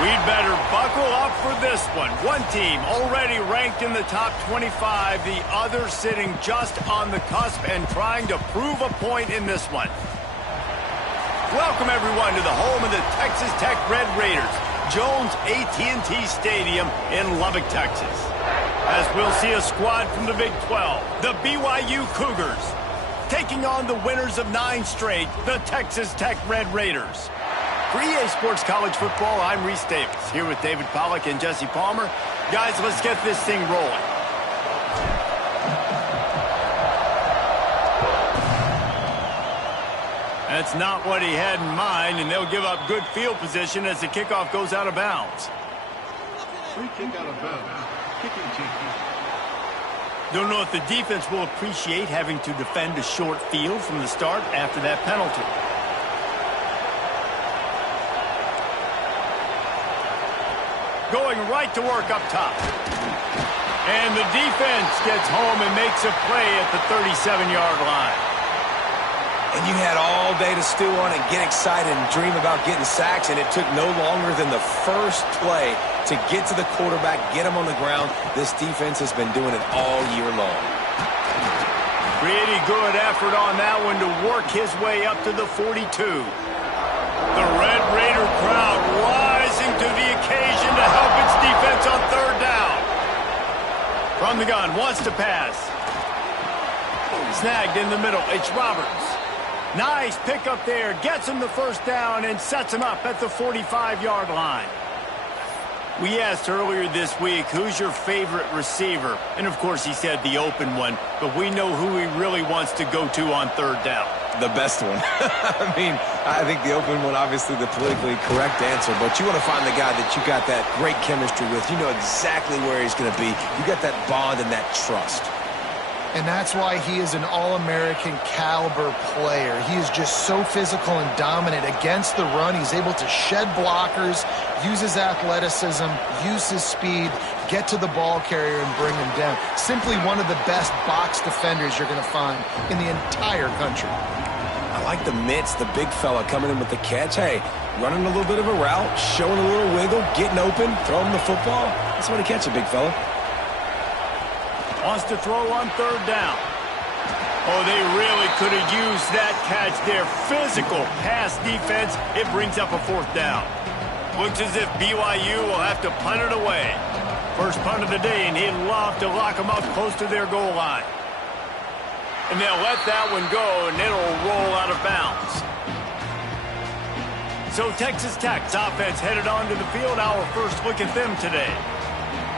We'd better buckle up for this one. One team already ranked in the top 25, the other sitting just on the cusp and trying to prove a point in this one. Welcome, everyone, to the home of the Texas Tech Red Raiders, Jones AT&T Stadium in Lubbock, Texas. As we'll see a squad from the Big 12, the BYU Cougars, taking on the winners of 9 straight, the Texas Tech Red Raiders. For EA Sports College Football, I'm Reese Davis, here with David Pollack and Jesse Palmer. Guys, let's get this thing rolling. That's not what he had in mind, and they'll give up good field position as the kickoff goes out of bounds. Free kick out of bounds. Kicking team. Don't know if the defense will appreciate having to defend a short field from the start after that penalty. Going right to work up top. And the defense gets home and makes a play at the 37-yard line. And you had all day to stew on and get excited and dream about getting sacks, and it took no longer than the first play to get to the quarterback, get him on the ground. This defense has been doing it all year long. Pretty good effort on that one to work his way up to the 42. The Red Raider crowd rising to the occasion to help its defense on third down. From the gun, wants to pass. Snagged in the middle, it's Roberts. Nice pickup there, gets him the first down and sets him up at the 45-yard line. We asked earlier this week, who's your favorite receiver? And of course he said the open one, but we know who he really wants to go to on third down. The best one. I mean, I think the open one, obviously the politically correct answer, but you want to find the guy that you got that great chemistry with. You know exactly where he's going to be. You got that bond and that trust. And that's why he is an All-American caliber player. He is just so physical and dominant against the run. He's able to shed blockers, use his athleticism, use his speed, get to the ball carrier and bring him down. Simply one of the best box defenders you're going to find in the entire country. I like the mitts, the big fella coming in with the catch. Hey, running a little bit of a route, showing a little wiggle, getting open, throwing the football. That's what he catch a big fella. Wants to throw on third down. Oh, they really could have used that catch there. Physical pass defense. It brings up a fourth down. Looks as if BYU will have to punt it away. First punt of the day, and he'd love to lock them up close to their goal line. And they'll let that one go, and it'll roll out of bounds. So Texas Tech's offense headed onto the field. Our first look at them today.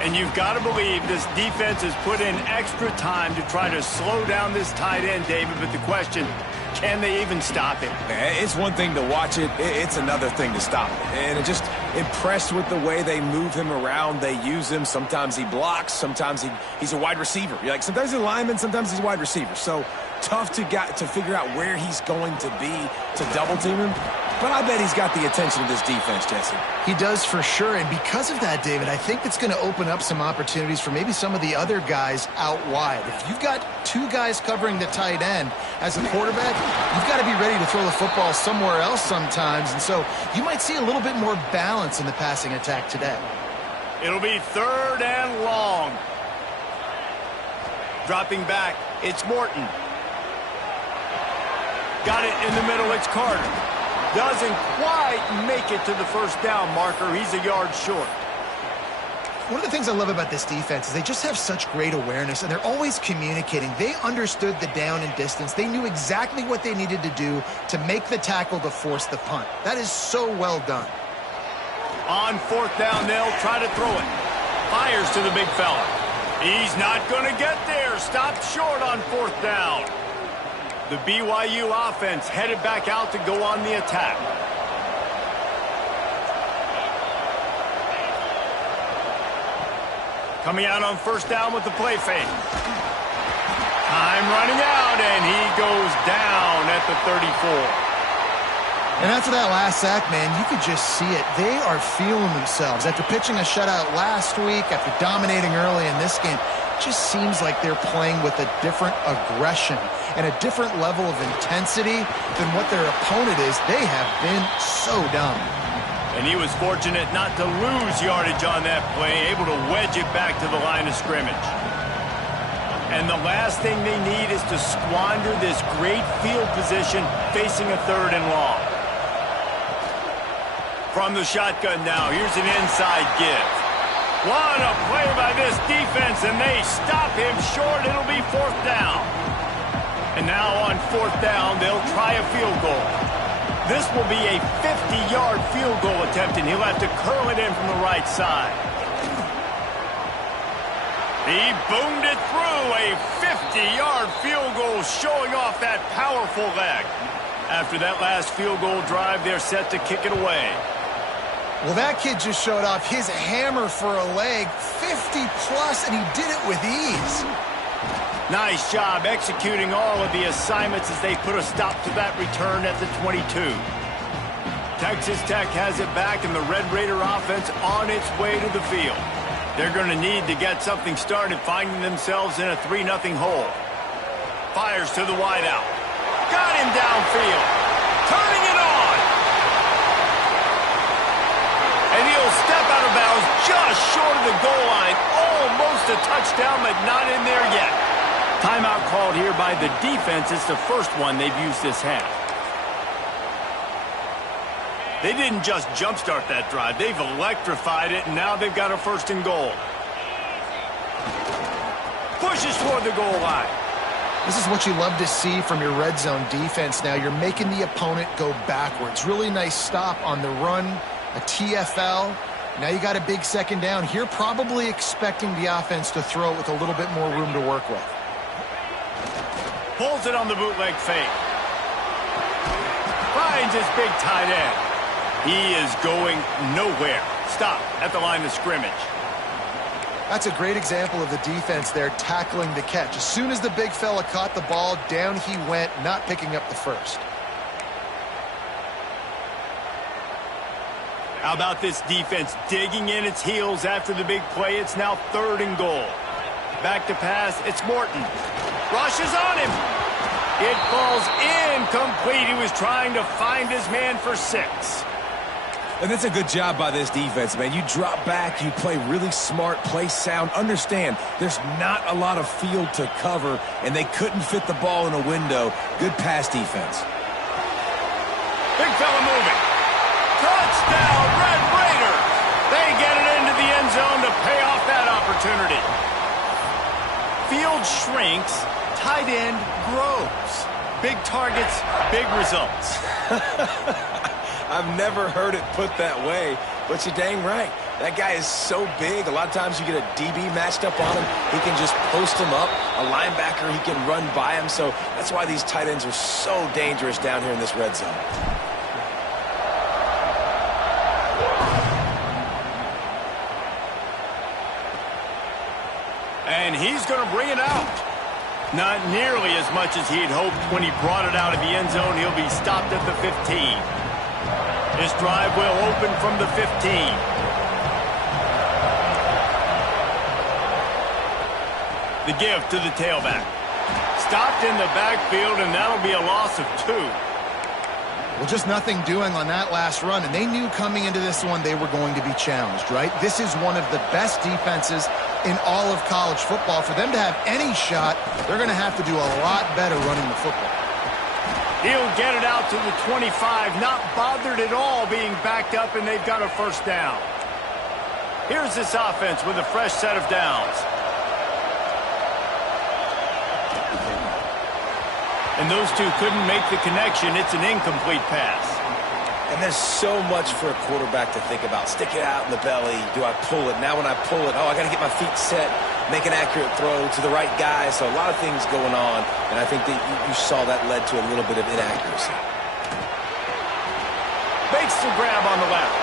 And you've got to believe this defense has put in extra time to try to slow down this tight end, David. But the question, can they even stop him? It's one thing to watch it. It's another thing to stop it. And I'm just impressed with the way they move him around. They use him. Sometimes he blocks. Sometimes he's a wide receiver. You're like, sometimes he's a lineman. Sometimes he's a wide receiver. So tough to figure out where he's going to be to double team him. But I bet he's got the attention of this defense, Jesse. He does for sure, and because of that, David, I think it's going to open up some opportunities for maybe some of the other guys out wide. If you've got 2 guys covering the tight end as a quarterback, you've got to be ready to throw the football somewhere else sometimes, and so you might see a little bit more balance in the passing attack today. It'll be third and long. Dropping back, it's Morton. Got it in the middle, it's Carter. Doesn't quite make it to the first down marker. He's a yard short. One of the things I love about this defense is they just have such great awareness, and they're always communicating. They understood the down and distance. They knew exactly what they needed to do to make the tackle to force the punt. That is so well done. On fourth down, they'll try to throw it. Fires to the big fella. He's not going to get there. Stopped short on fourth down. The BYU offense headed back out to go on the attack. Coming out on first down with the play fake. Time running out, and he goes down at the 34. And after that last sack, man, you could just see it. They are feeling themselves. After pitching a shutout last week, after dominating early in this game, it just seems like they're playing with a different aggression and a different level of intensity than what their opponent is. They have been so dominant. And he was fortunate not to lose yardage on that play, able to wedge it back to the line of scrimmage. And the last thing they need is to squander this great field position facing a 3rd and long. From the shotgun now, here's an inside give. What a play by this defense, and they stop him short. It'll be 4th down. And now on 4th down, they'll try a field goal. This will be a 50-yard field goal attempt, and he'll have to curl it in from the right side. He boomed it through, a 50-yard field goal showing off that powerful leg. After that last field goal drive, they're set to kick it away. Well, that kid just showed off his hammer for a leg, 50-plus, and he did it with ease. Nice job executing all of the assignments as they put a stop to that return at the 22. Texas Tech has it back, and the Red Raider offense on its way to the field. They're going to need to get something started, finding themselves in a 3-0 hole. Fires to the wideout. Got him downfield. Turning it on. And he'll step out of bounds just short of the goal line. Almost a touchdown, but not in there yet. Timeout called here by the defense. It's the first one they've used this half. They didn't just jumpstart that drive. They've electrified it, and now they've got a 1st and goal. Pushes toward the goal line. This is what you love to see from your red zone defense now. You're making the opponent go backwards. Really nice stop on the run, a TFL. Now you got a big 2nd down. Here probably expecting the offense to throw it with a little bit more room to work with. Pulls it on the bootleg fake. Finds his big tight end. He is going nowhere. Stop at the line of scrimmage. That's a great example of the defense there tackling the catch. As soon as the big fella caught the ball, down he went, not picking up the 1st. How about this defense digging in its heels after the big play? It's now 3rd and goal. Back to pass. It's Morton. Rushes on him. It falls incomplete. He was trying to find his man for 6. And that's a good job by this defense, man. You drop back, you play really smart, play sound. Understand, there's not a lot of field to cover, and they couldn't fit the ball in a window. Good pass defense. Big fella moving. Touchdown, Red Raiders. They get it into the end zone to pay off that opportunity. Field shrinks, tight end grows. Big targets, big results. I've never heard it put that way, but you're dang right. That guy is so big. A lot of times you get a DB matched up on him. He can just post him up. A linebacker, he can run by him. So that's why these tight ends are so dangerous down here in this red zone. And he's going to bring it out. Not nearly as much as he'd hoped when he brought it out of the end zone. He'll be stopped at the 15. This drive will open from the 15. The give to the tailback. Stopped in the backfield, and that'll be a loss of 2. Well, just nothing doing on that last run, and they knew coming into this one they were going to be challenged, right? This is one of the best defenses in all of college football. For them to have any shot, they're going to have to do a lot better running the football. He'll get it out to the 25, not bothered at all being backed up, and they've got a 1st down. Here's this offense with a fresh set of downs. And those two couldn't make the connection. It's an incomplete pass. And there's so much for a quarterback to think about. Stick it out in the belly. Do I pull it? Now when I pull it, I got to get my feet set, make an accurate throw to the right guy. So a lot of things going on, and I think that you saw that led to a little bit of inaccuracy. Makes the grab on the left.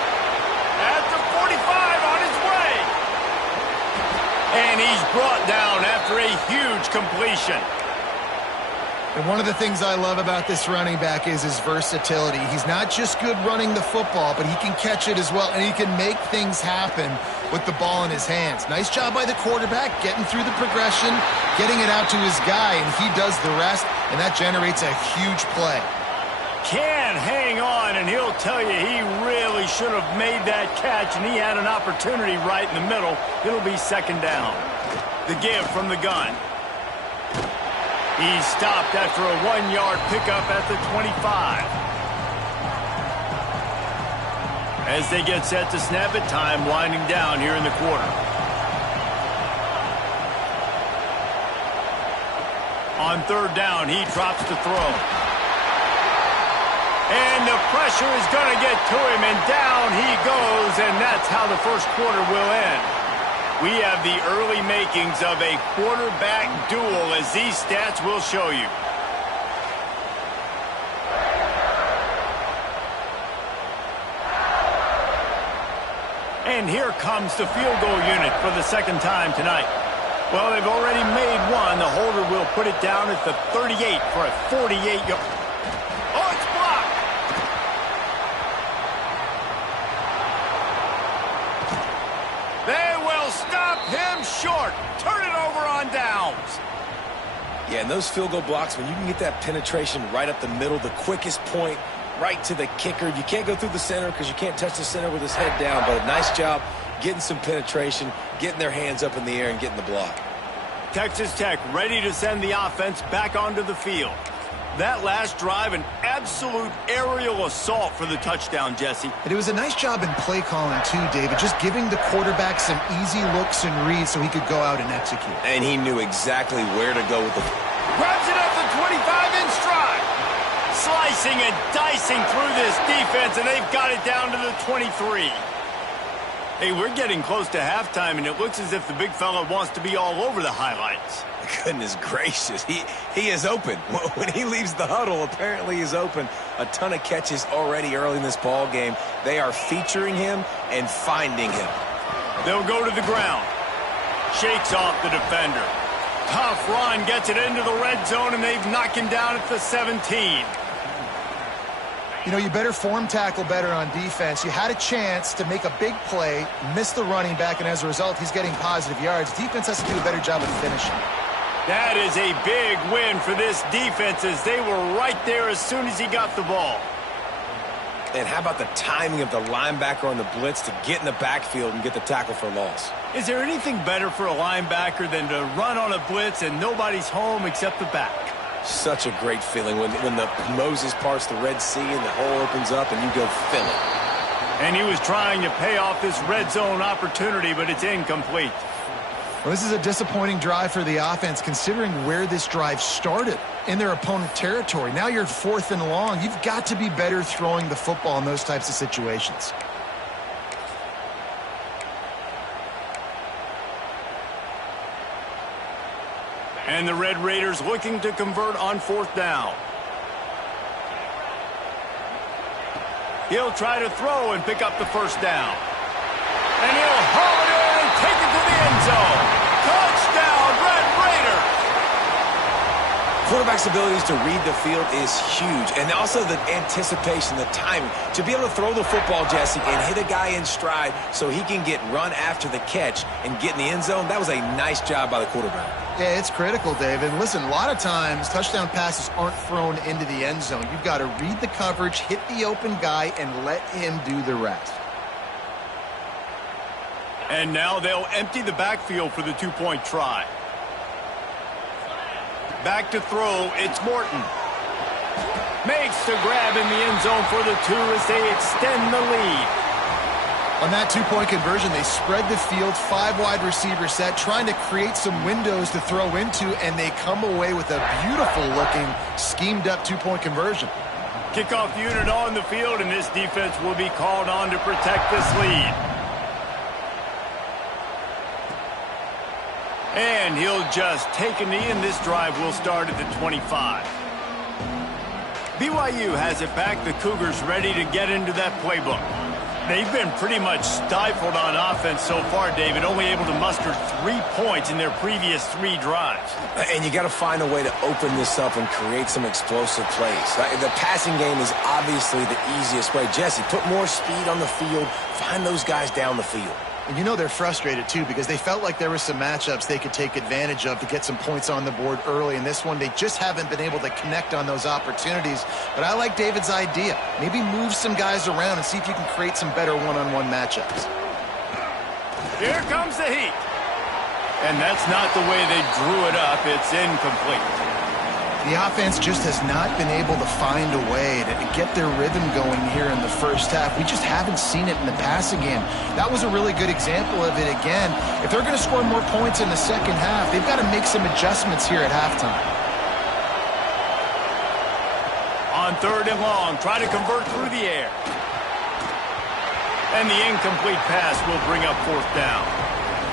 At the 45 on his way. And he's brought down after a huge completion. And one of the things I love about this running back is his versatility. He's not just good running the football, but he can catch it as well, and he can make things happen with the ball in his hands. Nice job by the quarterback, getting through the progression, getting it out to his guy, and he does the rest, and that generates a huge play. can hang on, and he'll tell you he really should have made that catch, and he had an opportunity right in the middle. It'll be second down. The give from the gun. He's stopped after a 1-yard pickup at the 25. As they get set to snap it, time winding down here in the quarter. On third down, he drops to throw. And the pressure is going to get to him, and down he goes, and that's how the first quarter will end. We have the early makings of a quarterback duel, as these stats will show you. And here comes the field goal unit for the second time tonight. Well, they've already made one. The holder will put it down at the 38 for a 48-yard. Oh, it's blocked. They will stop him short. Turn it over on downs. Yeah, and those field goal blocks, when you can get that penetration right up the middle, the quickest point, right to the kicker. You can't go through the center because you can't touch the center with his head down, but a nice job getting some penetration, getting their hands up in the air, and getting the block. Texas Tech ready to send the offense back onto the field. That last drive, an absolute aerial assault for the touchdown, Jesse. And it was a nice job in play calling, too, David, just giving the quarterback some easy looks and reads so he could go out and execute. And he knew exactly where to go with the... Grabs it up the 25 in stride. Slicing and dicing through this defense, and they've got it down to the 23. Hey, we're getting close to halftime, and it looks as if the big fella wants to be all over the highlights. Goodness gracious, he is open. When he leaves the huddle, apparently he's open. A ton of catches already early in this ball game. They are featuring him and finding him. They'll go to the ground. Shakes off the defender. Tough run, gets it into the red zone, and they've knocked him down at the 17. You know, you better form tackle better on defense. You had a chance to make a big play, miss the running back, and as a result, he's getting positive yards. Defense has to do a better job of finishing. That is a big win for this defense, as they were right there as soon as he got the ball. And how about the timing of the linebacker on the blitz to get in the backfield and get the tackle for loss? Is there anything better for a linebacker than to run on a blitz and nobody's home except the back? Such a great feeling when the Moses parts the Red Sea and the hole opens up and you go fill it. And he was trying to pay off this red zone opportunity, but it's incomplete. Well, this is a disappointing drive for the offense, considering where this drive started in their opponent territory. Now you're 4th and long. You've got to be better throwing the football in those types of situations. And the Red Raiders looking to convert on 4th down. He'll try to throw and pick up the first down. And he'll haul it in and take it to the end zone. Touchdown, Red Raiders! Quarterback's abilities to read the field is huge. And also the anticipation, the timing. To be able to throw the football, Jesse, and hit a guy in stride so he can get run after the catch and get in the end zone, that was a nice job by the quarterback. Yeah, it's critical, David. Listen, a lot of times touchdown passes aren't thrown into the end zone. You've got to read the coverage, hit the open guy, and let him do the rest. And now they'll empty the backfield for the 2-point try. Back to throw, it's Morton. Makes the grab in the end zone for the 2 as they extend the lead. On that 2-point conversion, they spread the field, 5 wide receiver set, trying to create some windows to throw into, and they come away with a beautiful-looking, schemed-up 2-point conversion. Kickoff unit on the field, and this defense will be called on to protect this lead. And he'll just take a knee, and this drive will start at the 25. BYU has it back. The Cougars ready to get into that playbook. They've been pretty much stifled on offense so far, David, only able to muster 3 points in their previous 3 drives. And you got to find a way to open this up and create some explosive plays. The passing game is obviously the easiest way. Jesse, put more speed on the field. Find those guys down the field. And you know they're frustrated, too, because they felt like there were some matchups they could take advantage of to get some points on the board early. In this one, they just haven't been able to connect on those opportunities. But I like David's idea. Maybe move some guys around and see if you can create some better one-on-one matchups. Here comes the heat. And that's not the way they drew it up. It's incomplete. The offense just has not been able to find a way to get their rhythm going here in the first half. We just haven't seen it in the passing game. That was a really good example of it again. If they're going to score more points in the second half, they've got to make some adjustments here at halftime. On 3rd and long, try to convert through the air. And the incomplete pass will bring up 4th down.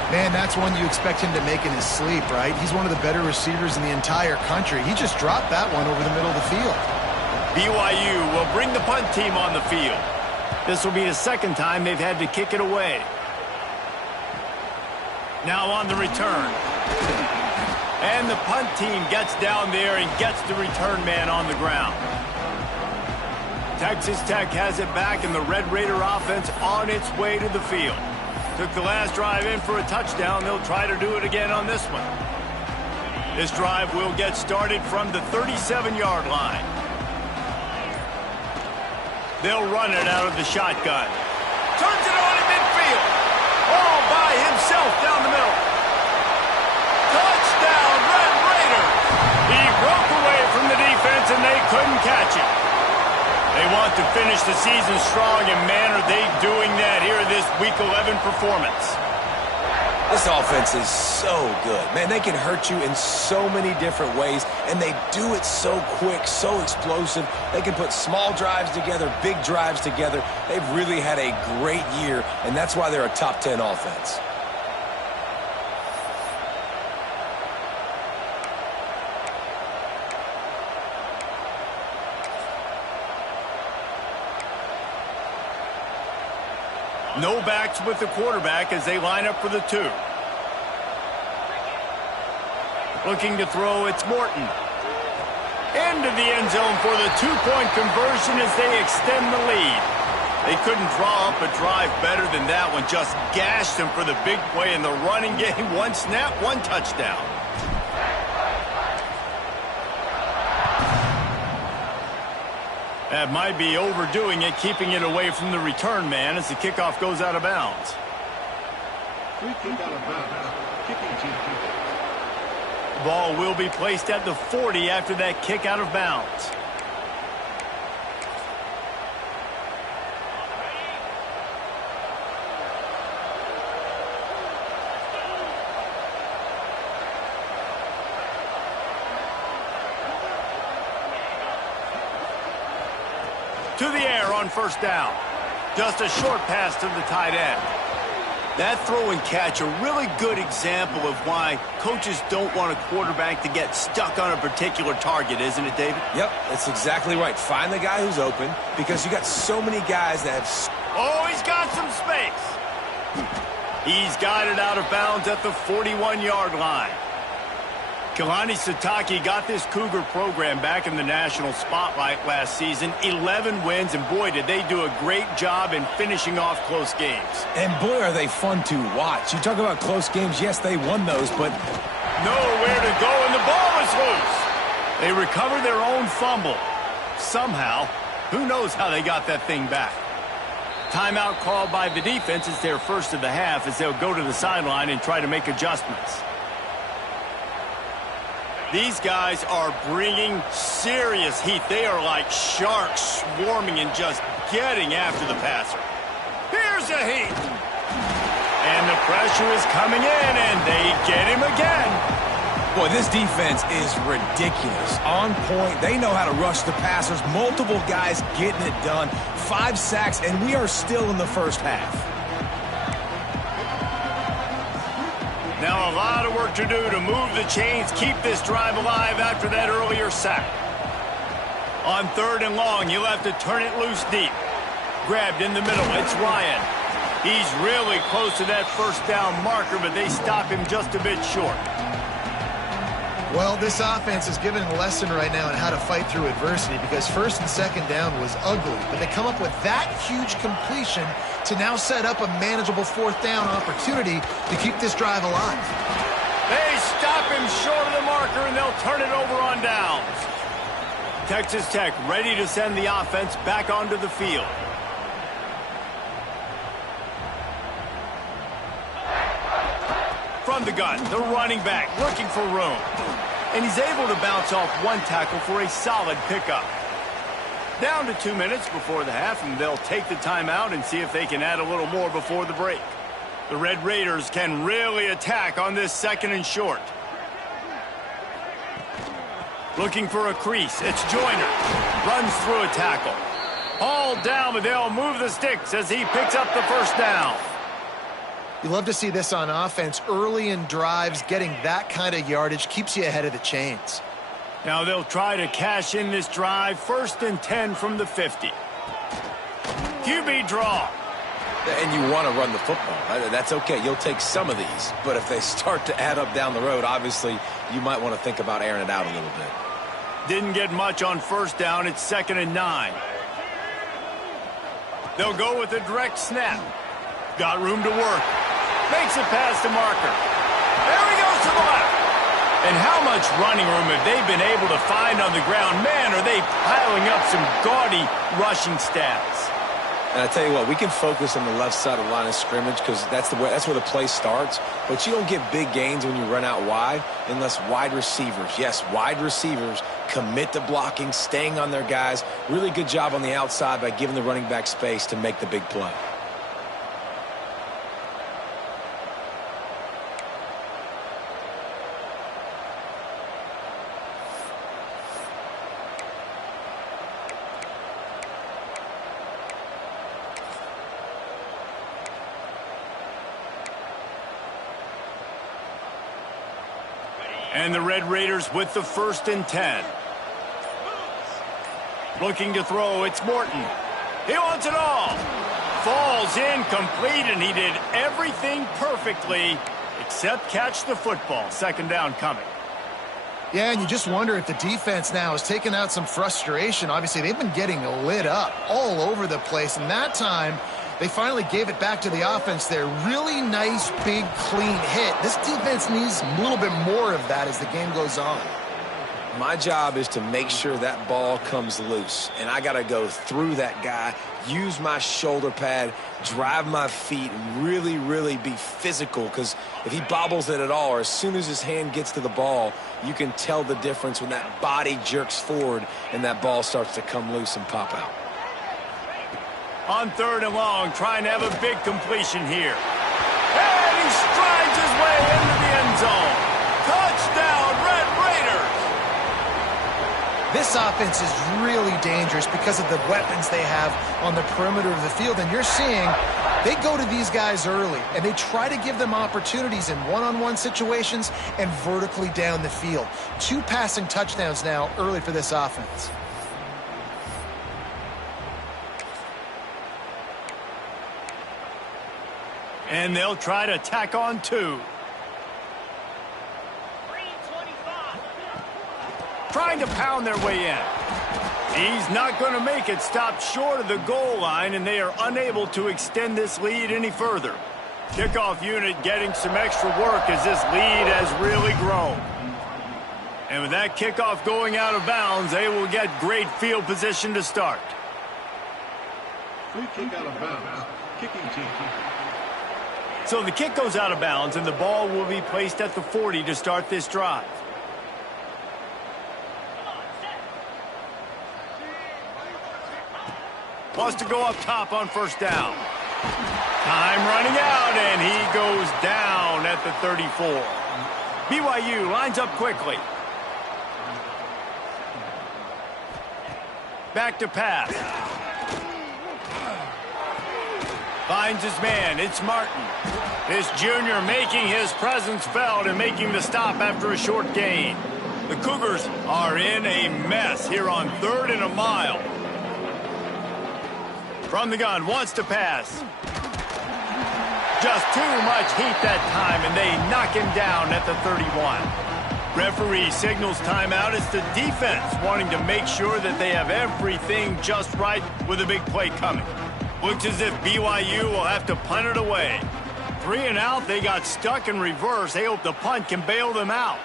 Man, that's one you expect him to make in his sleep, right? He's one of the better receivers in the entire country. He just dropped that one over the middle of the field. BYU will bring the punt team on the field. This will be the second time they've had to kick it away. Now on the return. And the punt team gets down there and gets the return man on the ground. Texas Tech has it back, and the Red Raider offense on its way to the field. Took the last drive in for a touchdown. They'll try to do it again on this one. This drive will get started from the 37-yard line. They'll run it out of the shotgun. Turns it on in midfield. All by himself down the middle. Touchdown, Red Raiders. He broke away from the defense, and they couldn't catch it. They want to finish the season strong, and man, are they doing that here in this Week 11 performance. This offense is so good. Man, they can hurt you in so many different ways, and they do it so quick, so explosive. They can put small drives together, big drives together. They've really had a great year, and that's why they're a top 10 offense. No backs with the quarterback as they line up for the 2. Looking to throw, it's Morton. Into the end zone for the 2-point conversion as they extend the lead. They couldn't draw up a drive better than that one. Just gashed them for the big play in the running game. 1 snap, 1 touchdown. That might be overdoing it, keeping it away from the return man as the kickoff goes out of bounds. Free kick out of bounds. Kicking team. The ball will be placed at the 40 after that kick out of bounds. To the air on 1st down. Just a short pass to the tight end. That throw and catch, a really good example of why coaches don't want a quarterback to get stuck on a particular target, isn't it, David? Yep, that's exactly right. Find the guy who's open because you got so many guys that have... Oh, he's got some space. He's got it out of bounds at the 41-yard line. Kalani Sitake got this Cougar program back in the national spotlight last season. 11 wins, and boy, did they do a great job in finishing off close games. And boy, are they fun to watch. You talk about close games, yes, they won those, but... Nowhere to go, and the ball is loose. They recover their own fumble. Somehow, who knows how they got that thing back. Timeout called by the defense. It's their first of the half as they'll go to the sideline and try to make adjustments. These guys are bringing serious heat. They are like sharks swarming and just getting after the passer. Here's a heat. And the pressure is coming in, and they get him again. Boy, this defense is ridiculous. On point. They know how to rush the passers. Multiple guys getting it done. 5 sacks, and we are still in the first half. Now a lot of work to do to move the chains, keep this drive alive after that earlier sack. On 3rd and long, you'll have to turn it loose deep. Grabbed in the middle, it's Ryan. He's really close to that 1st down marker, but they stop him just a bit short. Well, this offense is giving a lesson right now on how to fight through adversity because first and second down was ugly, but they come up with that huge completion to now set up a manageable fourth down opportunity to keep this drive alive. They stop him short of the marker, and they'll turn it over on downs. Texas Tech ready to send the offense back onto the field. From the gun, the running back looking for room. And he's able to bounce off one tackle for a solid pickup. Down to 2 minutes before the half, and they'll take the timeout and see if they can add a little more before the break. The Red Raiders can really attack on this second and short. Looking for a crease. It's Joyner. Runs through a tackle. Hauled down, but they'll move the sticks as he picks up the first down. You love to see this on offense. Early in drives, getting that kind of yardage keeps you ahead of the chains. Now they'll try to cash in this drive. 1st and 10 from the 50. QB draw. And you want to run the football. That's okay. You'll take some of these. But if they start to add up down the road, obviously you might want to think about airing it out a little bit. Didn't get much on first down. It's 2nd and 9. They'll go with a direct snap. Got room to work. Makes it past the marker. There he goes to the left. And how much running room have they been able to find on the ground? Man, are they piling up some gaudy rushing stats. And I tell you what, we can focus on the left side of the line of scrimmage because that's where the play starts. But you don't get big gains when you run out wide unless wide receivers, yes, wide receivers, commit to blocking, staying on their guys. Really good job on the outside by giving the running back space to make the big play. And the Red Raiders with the 1st and 10. Looking to throw, it's Morton. He wants it all. Falls incomplete, and he did everything perfectly except catch the football. 2nd down coming. Yeah, and you just wonder if the defense now is taking out some frustration. Obviously, they've been getting lit up all over the place, and that time they finally gave it back to the offense there. Really nice, big, clean hit. This defense needs a little bit more of that as the game goes on. My job is to make sure that ball comes loose, and I got to go through that guy, use my shoulder pad, drive my feet, and really, really be physical, because if he bobbles it at all, or as soon as his hand gets to the ball, you can tell the difference when that body jerks forward and that ball starts to come loose and pop out. On 3rd and long, trying to have a big completion here. And he strides his way into the end zone. Touchdown, Red Raiders! This offense is really dangerous because of the weapons they have on the perimeter of the field. And you're seeing they go to these guys early, and they try to give them opportunities in one-on-one situations and vertically down the field. 2 passing touchdowns now early for this offense. And they'll try to tack on 2. Trying to pound their way in. He's not going to make it. Stopped short of the goal line, and they are unable to extend this lead any further. Kickoff unit getting some extra work as this lead has really grown. And with that kickoff going out of bounds, they will get great field position to start. Free kick out of bounds. Kicking team. So the kick goes out of bounds, and the ball will be placed at the 40 to start this drive. Wants to go up top on 1st down. Time running out, and he goes down at the 34. BYU lines up quickly. Back to pass. Finds his man. It's Martin. This junior making his presence felt and making the stop after a short gain. The Cougars are in a mess here on 3rd and a mile. From the gun, wants to pass. Just too much heat that time, and they knock him down at the 31. Referee signals timeout. It's the defense wanting to make sure that they have everything just right with a big play coming. Looks as if BYU will have to punt it away. 3 and out, they got stuck in reverse. They hope the punt can bail them out.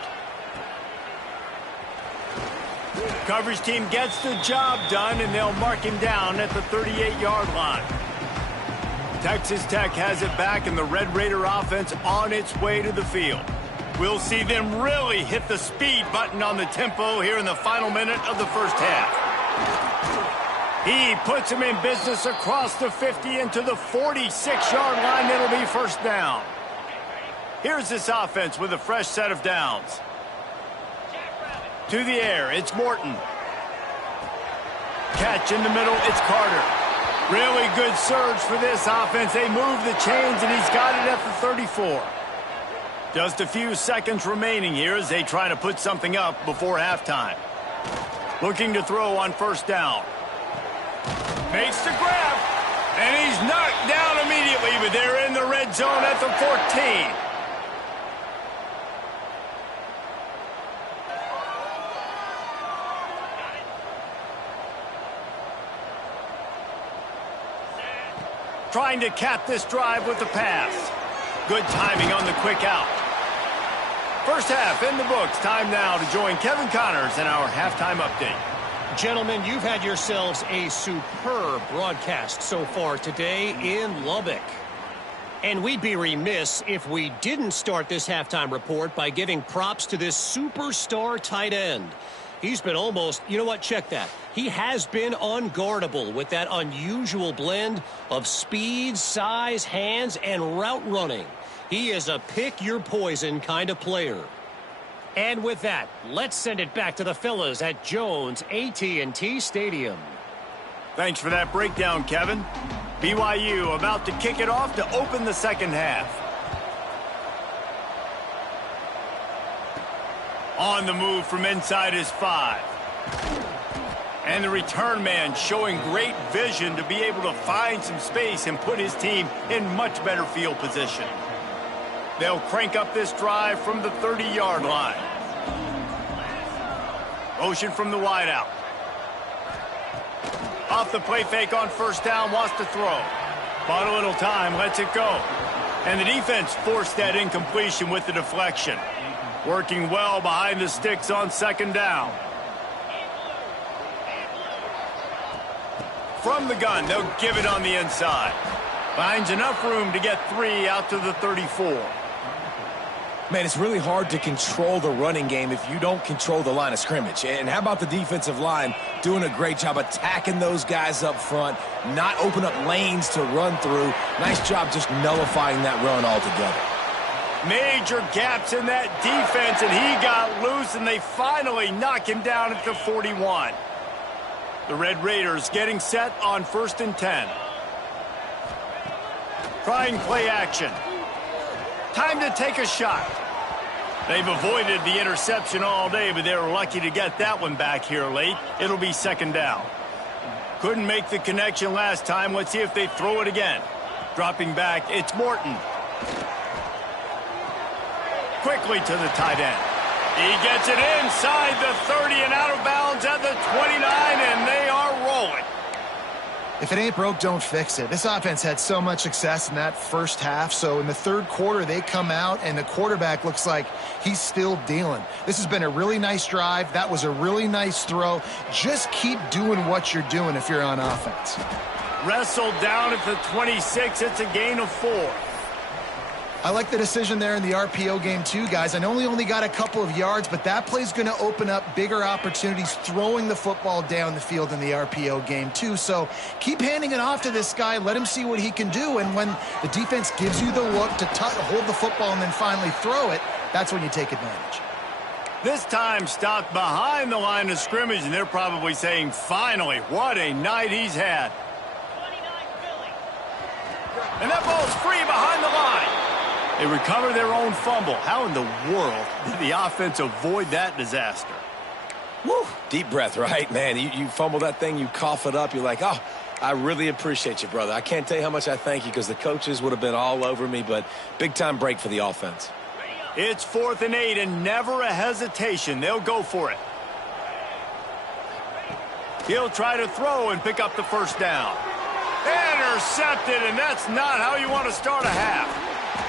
Coverage team gets the job done, and they'll mark him down at the 38-yard line. Texas Tech has it back, and the Red Raider offense on its way to the field. We'll see them really hit the speed button on the tempo here in the final minute of the first half. He puts him in business across the 50 into the 46-yard line. It'll be first down. Here's this offense with a fresh set of downs. To the air, it's Morton. Catch in the middle, it's Carter. Really good surge for this offense. They move the chains, and he's got it at the 34. Just a few seconds remaining here as they try to put something up before halftime. Looking to throw on first down. Makes the grab, and he's knocked down immediately, but they're in the red zone at the 14. Trying to cap this drive with the pass. Good timing on the quick out. First half in the books. Time now to join Kevin Connors in our halftime update. Gentlemen, you've had yourselves a superb broadcast so far today in Lubbock. And we'd be remiss if we didn't start this halftime report by giving props to this superstar tight end. He's been almost, you know what, check that. He has been unguardable with that unusual blend of speed, size, hands, and route running. He is a pick-your-poison kind of player. And with that, let's send it back to the fellas at Jones AT&T Stadium. Thanks for that breakdown, Kevin. BYU about to kick it off to open the second half. On the move from inside his 5. And the return man showing great vision to be able to find some space and put his team in much better field position. They'll crank up this drive from the 30-yard line. Motion from the wideout. Off the play fake on first down, wants to throw. Bought a little time, lets it go. And the defense forced that incompletion with the deflection. Working well behind the sticks on second down. From the gun, they'll give it on the inside. Finds enough room to get 3 out to the 34. Man, it's really hard to control the running game if you don't control the line of scrimmage. And how about the defensive line doing a great job attacking those guys up front, not open up lanes to run through. Nice job just nullifying that run altogether. Major gaps in that defense, and he got loose, and they finally knock him down at the 41. The Red Raiders getting set on 1st and 10. Trying play action. Time to take a shot. They've avoided the interception all day, but they were lucky to get that one back here late. It'll be second down. Couldn't make the connection last time. Let's see if they throw it again. Dropping back, it's Morton. Quickly to the tight end. He gets it inside the 30 and out of bounds at the 29, and they are rolling. If it ain't broke, don't fix it. This offense had so much success in that first half, so in the third quarter, they come out, and the quarterback looks like he's still dealing. This has been a really nice drive. That was a really nice throw. Just keep doing what you're doing if you're on offense. Wrestled down at the 26. It's a gain of 4. I like the decision there in the RPO game too, guys. I know he only got a couple of yards, but that play's going to open up bigger opportunities throwing the football down the field in the RPO game too. So keep handing it off to this guy. Let him see what he can do. And when the defense gives you the look to hold the football and then finally throw it, that's when you take advantage. This time stopped behind the line of scrimmage, and they're probably saying, finally, what a night he's had. And that ball's free behind the line. They recover their own fumble. How in the world did the offense avoid that disaster? Woo! Deep breath, right, man? You fumble that thing, you cough it up, you're like, oh, I really appreciate you, brother. I can't tell you how much I thank you because the coaches would have been all over me, but big-time break for the offense. It's 4th and 8 and never a hesitation. They'll go for it. He'll try to throw and pick up the first down. Intercepted, and that's not how you want to start a half.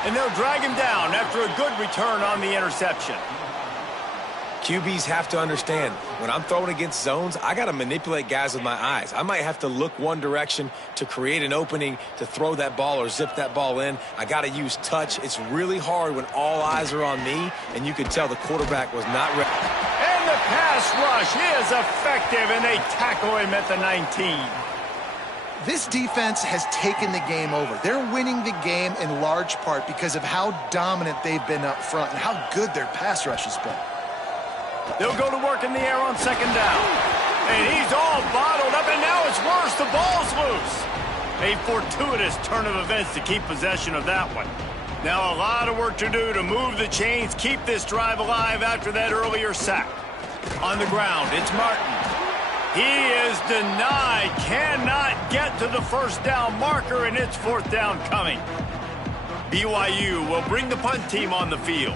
And they'll drag him down after a good return on the interception. QBs have to understand, when I'm throwing against zones, I got to manipulate guys with my eyes. I might have to look one direction to create an opening to throw that ball or zip that ball in. I got to use touch. It's really hard when all eyes are on me, and you can tell the quarterback was not ready. And the pass rush is effective, and they tackle him at the 19. This defense has taken the game over. They're winning the game in large part because of how dominant they've been up front and how good their pass rush has been. They'll go to work in the air on 2nd down. And he's all bottled up, and now it's worse. The ball's loose. A fortuitous turn of events to keep possession of that one. Now a lot of work to do to move the chains, keep this drive alive after that earlier sack. On the ground, it's Martin. He is denied, cannot get to the first down marker, and it's 4th down coming. BYU will bring the punt team on the field.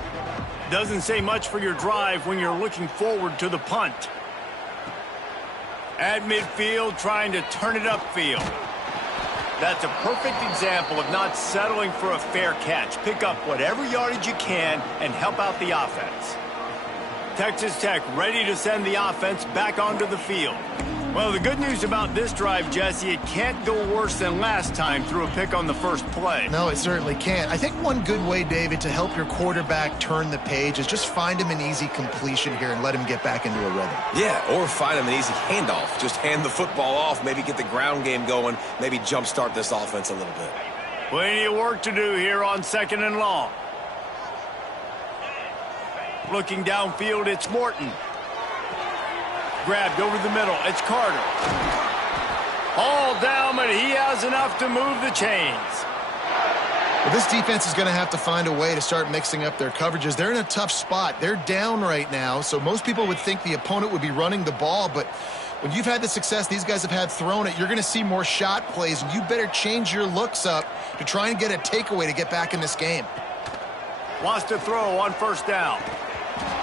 Doesn't say much for your drive when you're looking forward to the punt. At midfield, trying to turn it upfield. That's a perfect example of not settling for a fair catch. Pick up whatever yardage you can and help out the offense. Texas Tech ready to send the offense back onto the field. Well, the good news about this drive, Jesse, it can't go worse than last time through a pick on the first play. No, it certainly can't. I think one good way, David, to help your quarterback turn the page is just find him an easy completion here and let him get back into a rhythm. Yeah, or find him an easy handoff. Just hand the football off, maybe get the ground game going, maybe jumpstart this offense a little bit. Plenty of work to do here on 2nd and long. Looking downfield, it's Morton. Grabbed over the middle, it's Carter. All down, but he has enough to move the chains. Well, this defense is going to have to find a way to start mixing up their coverages. They're in a tough spot. They're down right now, so most people would think the opponent would be running the ball, but when you've had the success these guys have had throwing it, you're going to see more shot plays, and you better change your looks up to try and get a takeaway to get back in this game. Wants to throw on 1st down.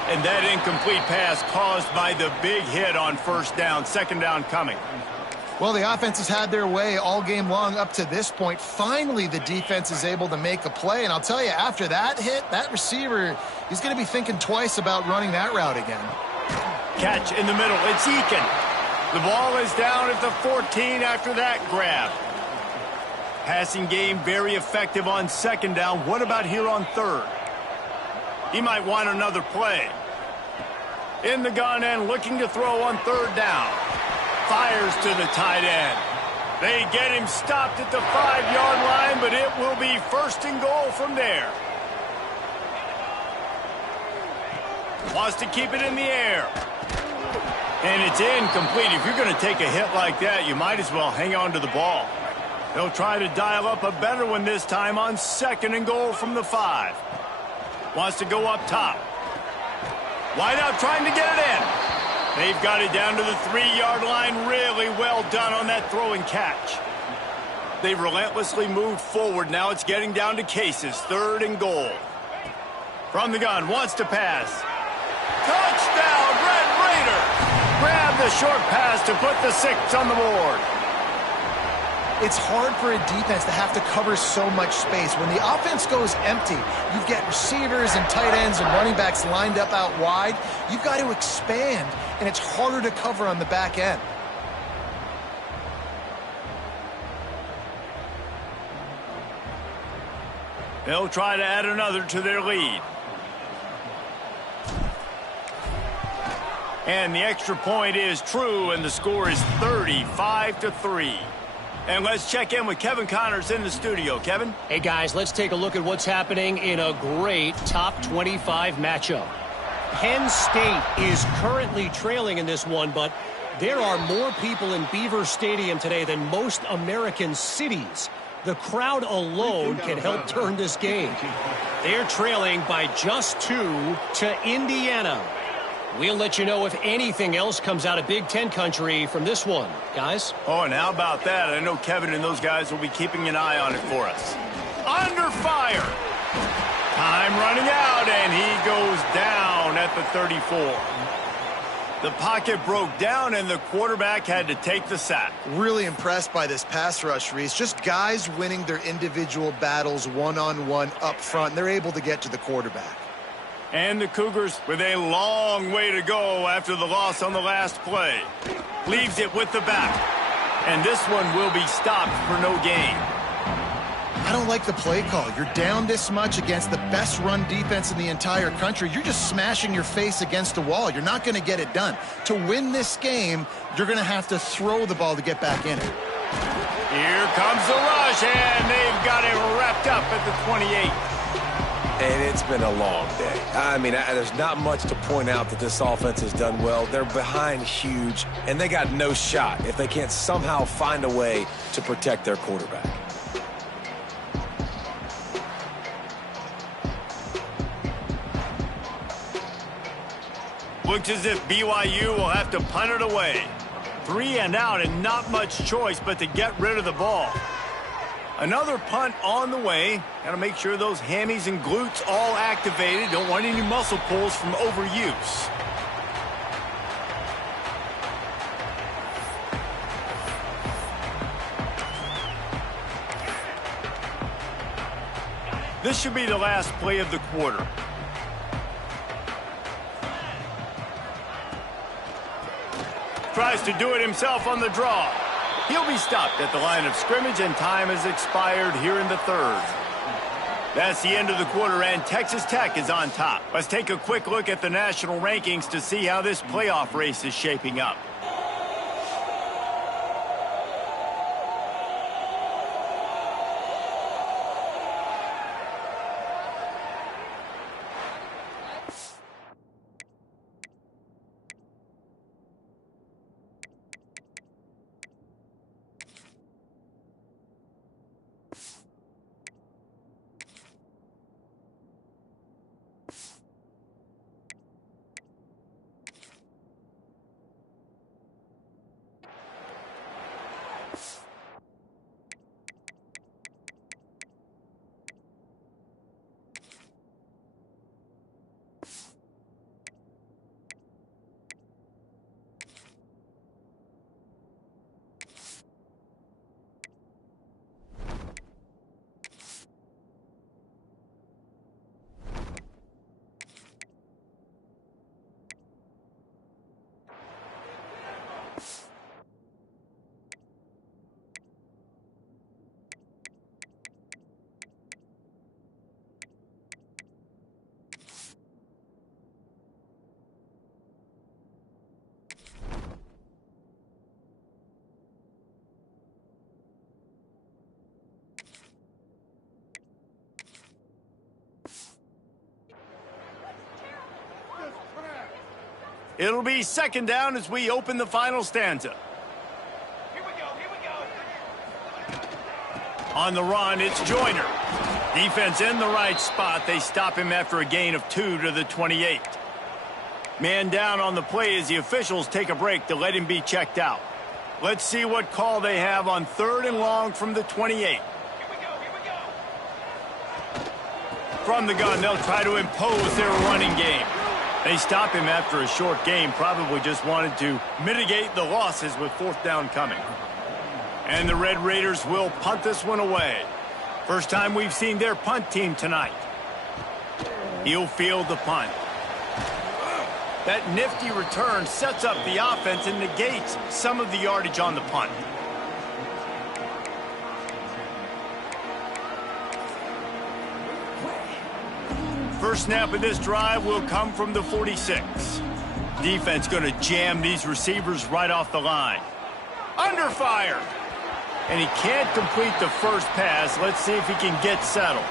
And that incomplete pass caused by the big hit on 1st down. 2nd down coming. Well, the offense has had their way all game long up to this point. Finally, the defense is able to make a play. And I'll tell you, after that hit, that receiver, he's going to be thinking twice about running that route again. Catch in the middle. It's Eakin. The ball is down at the 14 after that grab. Passing game very effective on 2nd down. What about here on 3rd? He might want another play. In the gun and looking to throw on 3rd down. Fires to the tight end. They get him stopped at the 5-yard line, but it will be 1st and goal from there. Wants to keep it in the air. And it's incomplete. If you're going to take a hit like that, you might as well hang on to the ball. They'll try to dial up a better one this time on 2nd and goal from the 5. Wants to go up top. Wide out trying to get it in. They've got it down to the 3-yard line. Really well done on that throw and catch. They've relentlessly moved forward. Now it's getting down to cases. 3rd and goal. From the gun, wants to pass. Touchdown, Red Raider. Grab the short pass to put the 6 on the board. It's hard for a defense to have to cover so much space. When the offense goes empty, you've got receivers and tight ends and running backs lined up out wide. You've got to expand, and it's harder to cover on the back end. They'll try to add another to their lead. And the extra point is true, and the score is 35-3. And let's check in with Kevin Connors in the studio. Kevin? Hey, guys, let's take a look at what's happening in a great top 25 matchup. Penn State is currently trailing in this one, but there are more people in Beaver Stadium today than most American cities. The crowd alone can help turn this game. They're trailing by just 2 to Indiana. We'll let you know if anything else comes out of Big Ten country from this one, guys. Oh, and how about that? I know Kevin and those guys will be keeping an eye on it for us. Under fire. Time running out, and he at 34. The pocket broke down, and the quarterback had to take the sack. Really impressed by this pass rush, Reese. Just guys winning their individual battles one-on-one up front. They're able to get to the quarterback. And the Cougars with a long way to go after the loss on the last play. Leaves it with the back. And this one will be stopped for no gain. I don't like the play call. You're down this much against the best run defense in the entire country. You're just smashing your face against the wall. You're not going to get it done. To win this game, you're going to have to throw the ball to get back in it. Here comes the rush, and they've got it wrapped up at the 28. And it's been a long day. I mean, there's not much to point out that this offense has done well. They're behind huge, and they got no shot if they can't somehow find a way to protect their quarterback. Looks as if BYU will have to punt it away. 3 and out, and not much choice but to get rid of the ball. Another punt on the way. Got to make sure those hammies and glutes all activated. Don't want any muscle pulls from overuse. This should be the last play of the quarter. Tries to do it himself on the draw. He'll be stopped at the line of scrimmage, and time has expired here in the third. That's the end of the quarter, and Texas Tech is on top. Let's take a quick look at the national rankings to see how this playoff race is shaping up. It'll be second down as we open the final stanza. Here we go. On the run, it's Joyner. Defense in the right spot. They stop him after a gain of 2 to the 28. Man down on the play as the officials take a break to let him be checked out. Let's see what call they have on 3rd and long from the 28. Here we go. From the gun, they'll try to impose their running game. They stop him after a short game, probably just wanted to mitigate the losses with 4th down coming. And the Red Raiders will punt this one away. First time we've seen their punt team tonight. He'll field the punt. That nifty return sets up the offense and negates some of the yardage on the punt. First snap of this drive will come from the 46. Defense going to jam these receivers right off the line. Under fire. And he can't complete the first pass. Let's see if he can get settled.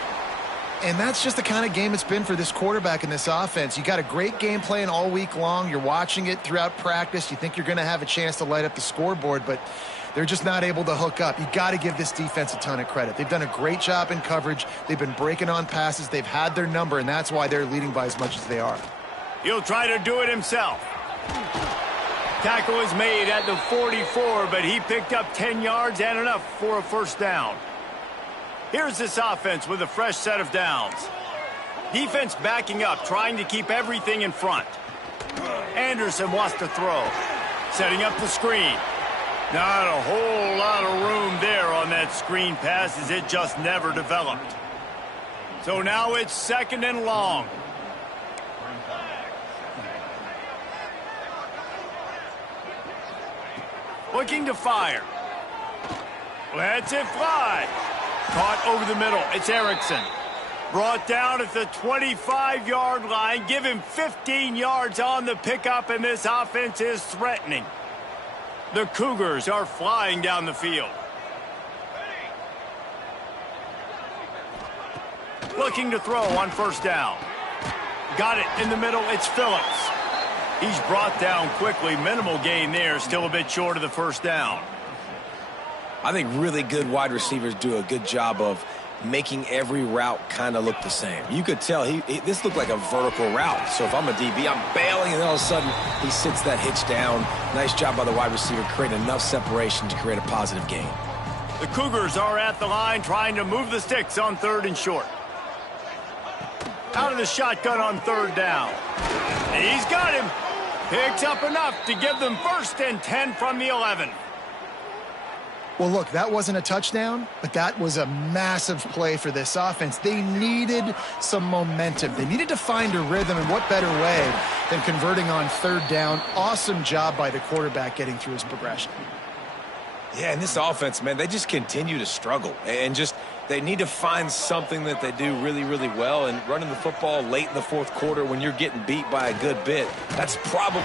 And that's just the kind of game it's been for this quarterback in this offense. You got a great game plan all week long. You're watching it throughout practice. You think you're going to have a chance to light up the scoreboard, but they're just not able to hook up. You got to give this defense a ton of credit. They've done a great job in coverage. They've been breaking on passes. They've had their number, and that's why they're leading by as much as they are. He'll try to do it himself. Tackle is made at the 44, but he picked up 10 yards and enough for a first down. Here's this offense with a fresh set of downs. Defense backing up, trying to keep everything in front. Anderson wants to throw. Setting up the screen. Not a whole lot of room there on that screen pass as it just never developed. So now it's 2nd and long. Looking to fire. Lets it fly. Caught over the middle. It's Erickson. Brought down at the 25-yard line. Give him 15 yards on the pickup, and this offense is threatening. The Cougars are flying down the field. Looking to throw on 1st down. Got it in the middle. It's Phillips. He's brought down quickly. Minimal gain there. Still a bit short of the 1st down. I think really good wide receivers do a good job of making every route kind of look the same. You could tell this looked like a vertical route. So if I'm a DB, I'm bailing, and then all of a sudden he sits that hitch down. Nice job by the wide receiver, creating enough separation to create a positive gain. The Cougars are at the line trying to move the sticks on 3rd and short. Out of the shotgun on 3rd down. He's got him. Picks up enough to give them 1st and 10 from the 11. Well, look, that wasn't a touchdown, but that was a massive play for this offense. They needed some momentum. They needed to find a rhythm, and what better way than converting on 3rd down. Awesome job by the quarterback getting through his progression. Yeah, and this offense, man, they just continue to struggle. And just they need to find something that they do really, really well. And running the football late in the 4th quarter when you're getting beat by a good bit, that's probably...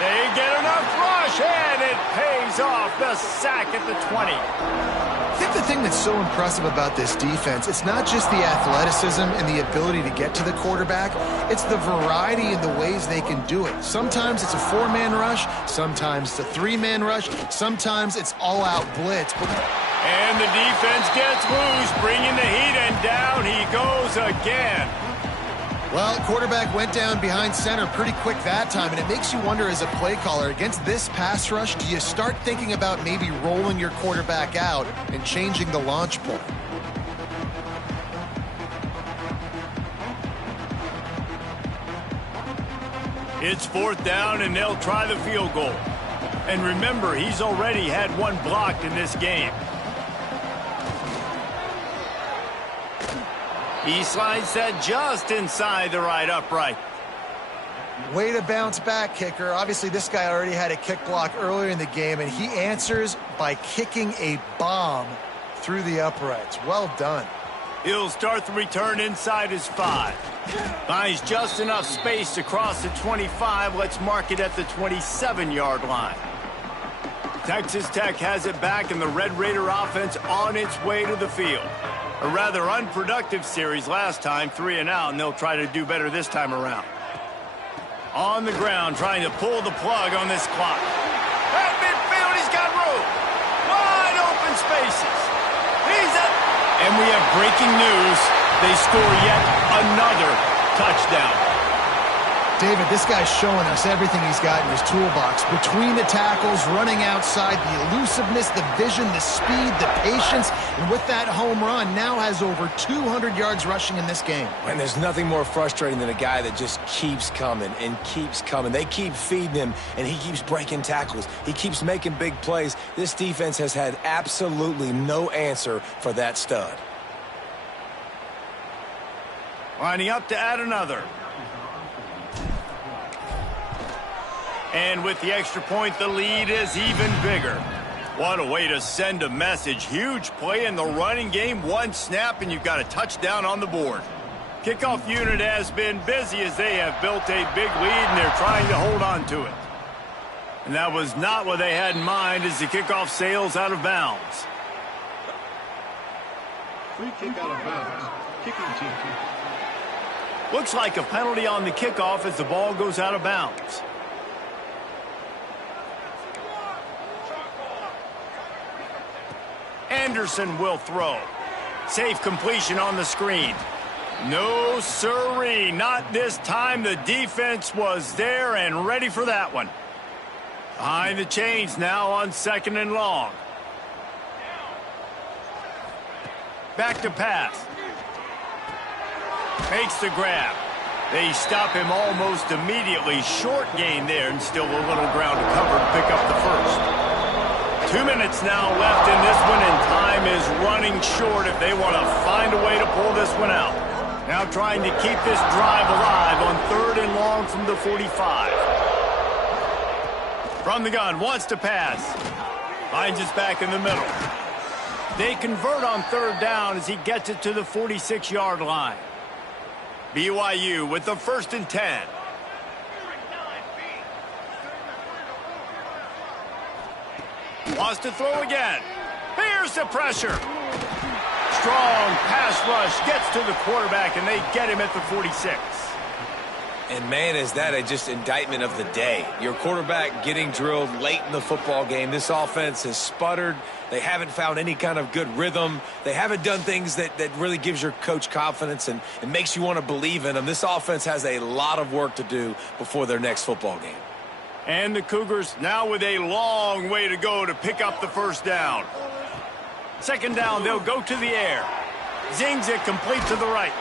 They get enough rush, and it pays off. The sack at the 20. I think the thing that's so impressive about this defense, it's not just the athleticism and the ability to get to the quarterback. It's the variety in the ways they can do it. Sometimes it's a 4-man rush. Sometimes it's a 3-man rush. Sometimes it's all-out blitz. And the defense gets loose, bringing the heat, and down he goes again. Well, quarterback went down behind center pretty quick that time, and it makes you wonder as a play caller, against this pass rush, do you start thinking about maybe rolling your quarterback out and changing the launch point? It's 4th down, and they'll try the field goal. And remember, he's already had 1 blocked in this game. He slides that just inside the right upright. Way to bounce back, kicker. Obviously, this guy already had a kick block earlier in the game, and he answers by kicking a bomb through the uprights. Well done. He'll start the return inside his 5. Finds just enough space to cross the 25. Let's mark it at the 27-yard line. Texas Tech has it back, and the Red Raider offense on its way to the field. A rather unproductive series last time, 3 and out, and they'll try to do better this time around. On the ground, trying to pull the plug on this clock. At midfield, he's got room. Wide open spaces. He's up. And we have breaking news. They score yet another touchdown. David, this guy's showing us everything he's got in his toolbox. Between the tackles, running outside, the elusiveness, the vision, the speed, the patience, and with that home run, now has over 200 yards rushing in this game. And there's nothing more frustrating than a guy that just keeps coming and keeps coming. They keep feeding him, and he keeps breaking tackles. He keeps making big plays. This defense has had absolutely no answer for that stud. Lining up to add another. And with the extra point, the lead is even bigger. What a way to send a message. Huge play in the running game. 1 snap, and you've got a touchdown on the board. Kickoff unit has been busy as they have built a big lead, and they're trying to hold on to it. And that was not what they had in mind as the kickoff sails out of bounds. Free kick out of bounds. Kicking team. Looks like a penalty on the kickoff as the ball goes out of bounds. Anderson will throw. Safe completion on the screen. No siree, not this time. The defense was there and ready for that one. Behind the chains now on 2nd and long. Back to pass. Makes the grab. They stop him almost immediately. Short gain there, and still a little ground to cover to pick up the first. 2 minutes now left in this one, and time is running short if they want to find a way to pull this one out. Now trying to keep this drive alive on 3rd and long from the 45. From the gun, wants to pass. Finds his back in the middle. They convert on 3rd down as he gets it to the 46-yard line. BYU with the 1st and 10. Wants to throw again. Here's the pressure. Strong pass rush gets to the quarterback, and they get him at the 46. And, man, is that a just indictment of the day. Your quarterback getting drilled late in the football game. This offense has sputtered. They haven't found any kind of good rhythm. They haven't done things that really gives your coach confidence and makes you want to believe in them. This offense has a lot of work to do before their next football game. And the Cougars now with a long way to go to pick up the 1st down. 2nd down, they'll go to the air. Zings it complete to the right.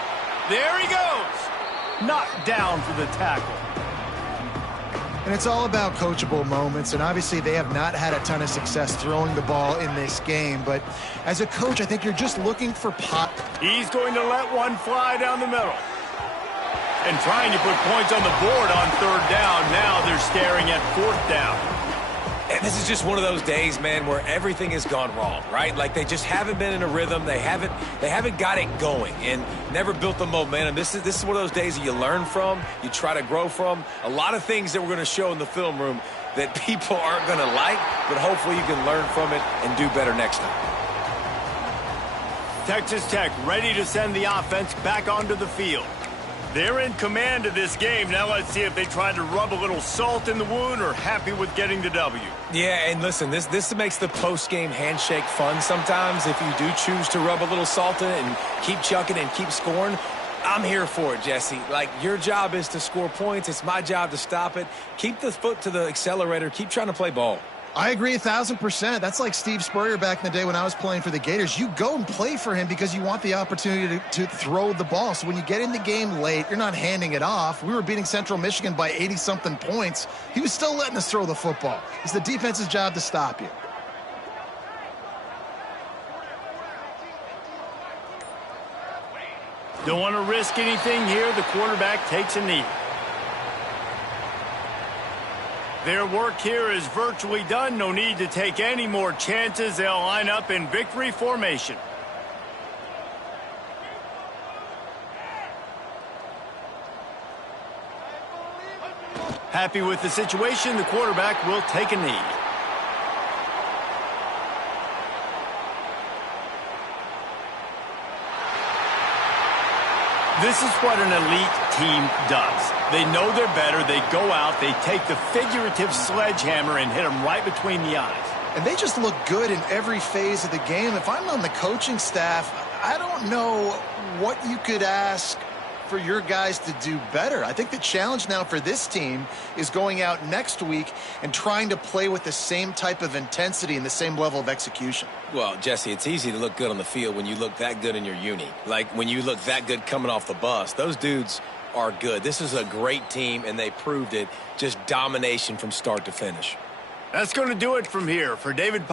There he goes. Knocked down for the tackle. And it's all about coachable moments, and obviously they have not had a ton of success throwing the ball in this game, but as a coach, I think you're just looking for pop. He's going to let one fly down the middle. And trying to put points on the board on 3rd down. Now they're staring at 4th down. And this is just one of those days, man, where everything has gone wrong, right? Like they just haven't been in a rhythm. They haven't got it going and never built the momentum. This is one of those days that you learn from, you try to grow from. A lot of things that we're going to show in the film room that people aren't going to like, but hopefully you can learn from it and do better next time. Texas Tech ready to send the offense back onto the field. They're in command of this game. Now let's see if they try to rub a little salt in the wound or happy with getting the W. Yeah, and listen, this makes the post-game handshake fun sometimes. If you do choose to rub a little salt in it and keep chucking and keep scoring, I'm here for it, Jesse. Like, your job is to score points. It's my job to stop it. Keep the foot to the accelerator. Keep trying to play ball. I agree 1,000%. That's like Steve Spurrier back in the day when I was playing for the Gators. You go and play for him because you want the opportunity to throw the ball. So when you get in the game late, you're not handing it off. We were beating Central Michigan by 80-something points. He was still letting us throw the football. It's the defense's job to stop you. Don't want to risk anything here. The quarterback takes a knee. Their work here is virtually done. No need to take any more chances. They'll line up in victory formation. Happy with the situation, the quarterback will take a knee. This is what an elite team does. They know they're better. They go out. They take the figurative sledgehammer and hit them right between the eyes. And they just look good in every phase of the game. If I'm on the coaching staff, I don't know what you could ask for your guys to do better. I think the challenge now for this team is going out next week and trying to play with the same type of intensity and the same level of execution. Well, Jesse, it's easy to look good on the field when you look that good in your uni. Like when you look that good coming off the bus. Those dudes are good. This is a great team, and they proved it. Just domination from start to finish. That's going to do it from here. For David